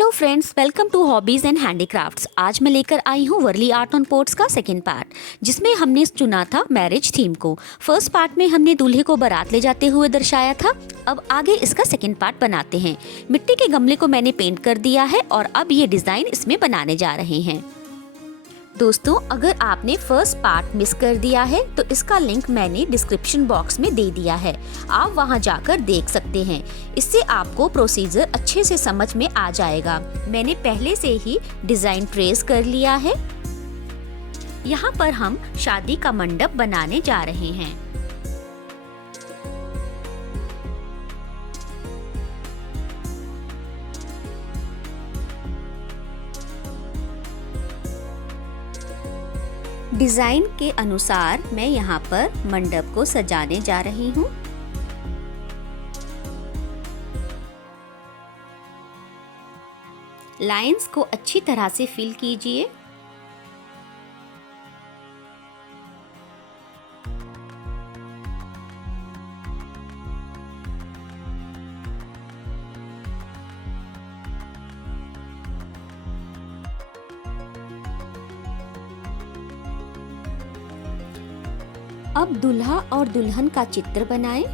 Hello friends, welcome to hobbies and handicrafts. आज मैं लेकर आई हूँ वर्ली आर्ट ऑन पोर्ट्स का सेकंड पार्ट, जिसमें हमने चुना था मैरिज थीम को। फर्स्ट पार्ट में हमने दूल्हे को बारात ले जाते हुए दर्शाया था। अब आगे इसका सेकंड पार्ट बनाते हैं। मिट्टी के गमले को मैंने पेंट कर दिया है और अब ये डिज़ाइन इसमें बनाने जा रहे हैं। दोस्तों, अगर आपने फर्स्ट पार्ट मिस कर दिया है तो इसका लिंक मैंने डिस्क्रिप्शन बॉक्स में दे दिया है, आप वहां जाकर देख सकते हैं। इससे आपको प्रोसीजर अच्छे से समझ में आ जाएगा। मैंने पहले से ही डिजाइन ट्रेस कर लिया है। यहाँ पर हम शादी का मंडप बनाने जा रहे हैं। डिजाइन के अनुसार मैं यहाँ पर मंडप को सजाने जा रही हूँ। लाइंस को अच्छी तरह से फिल कीजिए। अब दूल्हा और दुल्हन का चित्र बनाएं।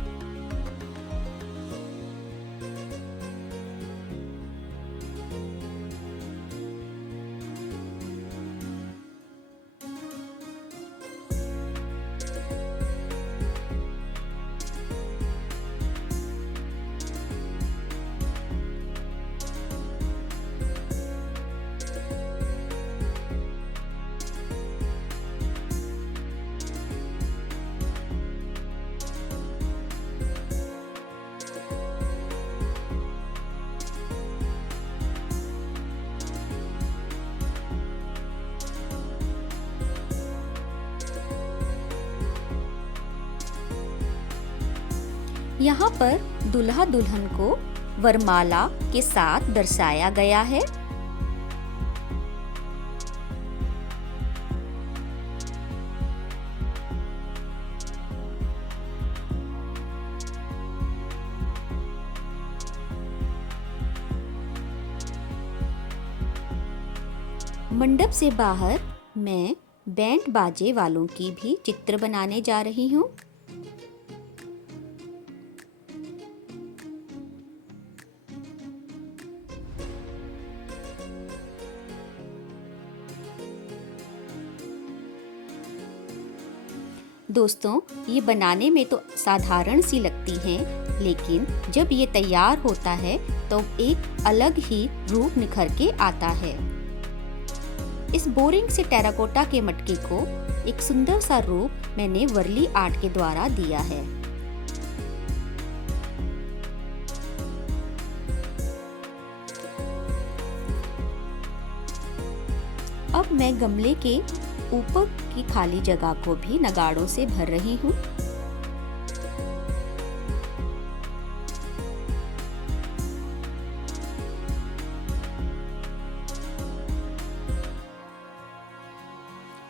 यहाँ पर दूल्हा दुल्हन को वरमाला के साथ दर्शाया गया है। मंडप से बाहर मैं बैंड बाजे वालों की भी चित्र बनाने जा रही हूँ। दोस्तों, ये बनाने में तो साधारण सी लगती हैं, लेकिन जब ये तैयार होता है तो एक अलग ही रूप निखर के आता है। इस बोरिंग से टेराकोटा के मटके को एक सुंदर सा रूप मैंने वर्ली आर्ट के द्वारा दिया है। अब मैं गमले के ऊपर की खाली जगह को भी नगाड़ों से भर रही हूँ।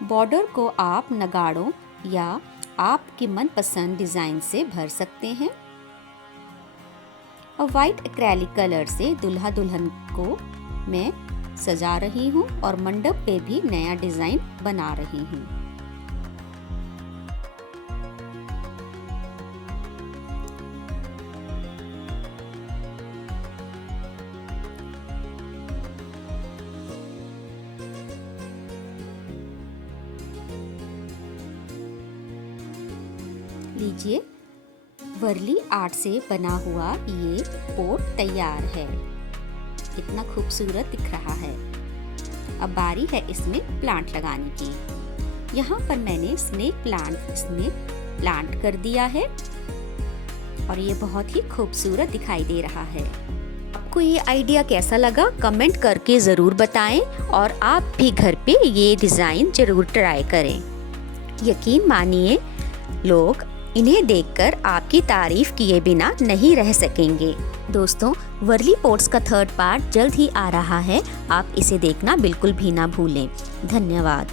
बॉर्डर को आप नगाड़ों या आपके मनपसंद डिजाइन से भर सकते हैं। और व्हाइट एक्रेलिक कलर से दूल्हा दुल्हन को मैं सजा रही हूँ और मंडप पे भी नया डिजाइन बना रही हूँ। लीजिए, वर्ली आर्ट से बना हुआ ये पोर्ट तैयार है। कितना खूबसूरत दिख रहा है। अब बारी है इसमें प्लांट लगाने की। यहाँ पर मैंने स्नेक प्लांट इसमें प्लांट कर दिया है और ये बहुत ही खूबसूरत दिखाई दे रहा है। आपको ये आइडिया कैसा लगा कमेंट करके ज़रूर बताएं और आप भी घर पे ये डिज़ाइन ज़रूर ट्राई करें। यकीन मानिए, लोग इन्हें देखकर आपकी तारीफ किए बिना नहीं रह सकेंगे। दोस्तों, वर्ली पोर्ट्स का थर्ड पार्ट जल्द ही आ रहा है, आप इसे देखना बिल्कुल भी ना भूलें। धन्यवाद।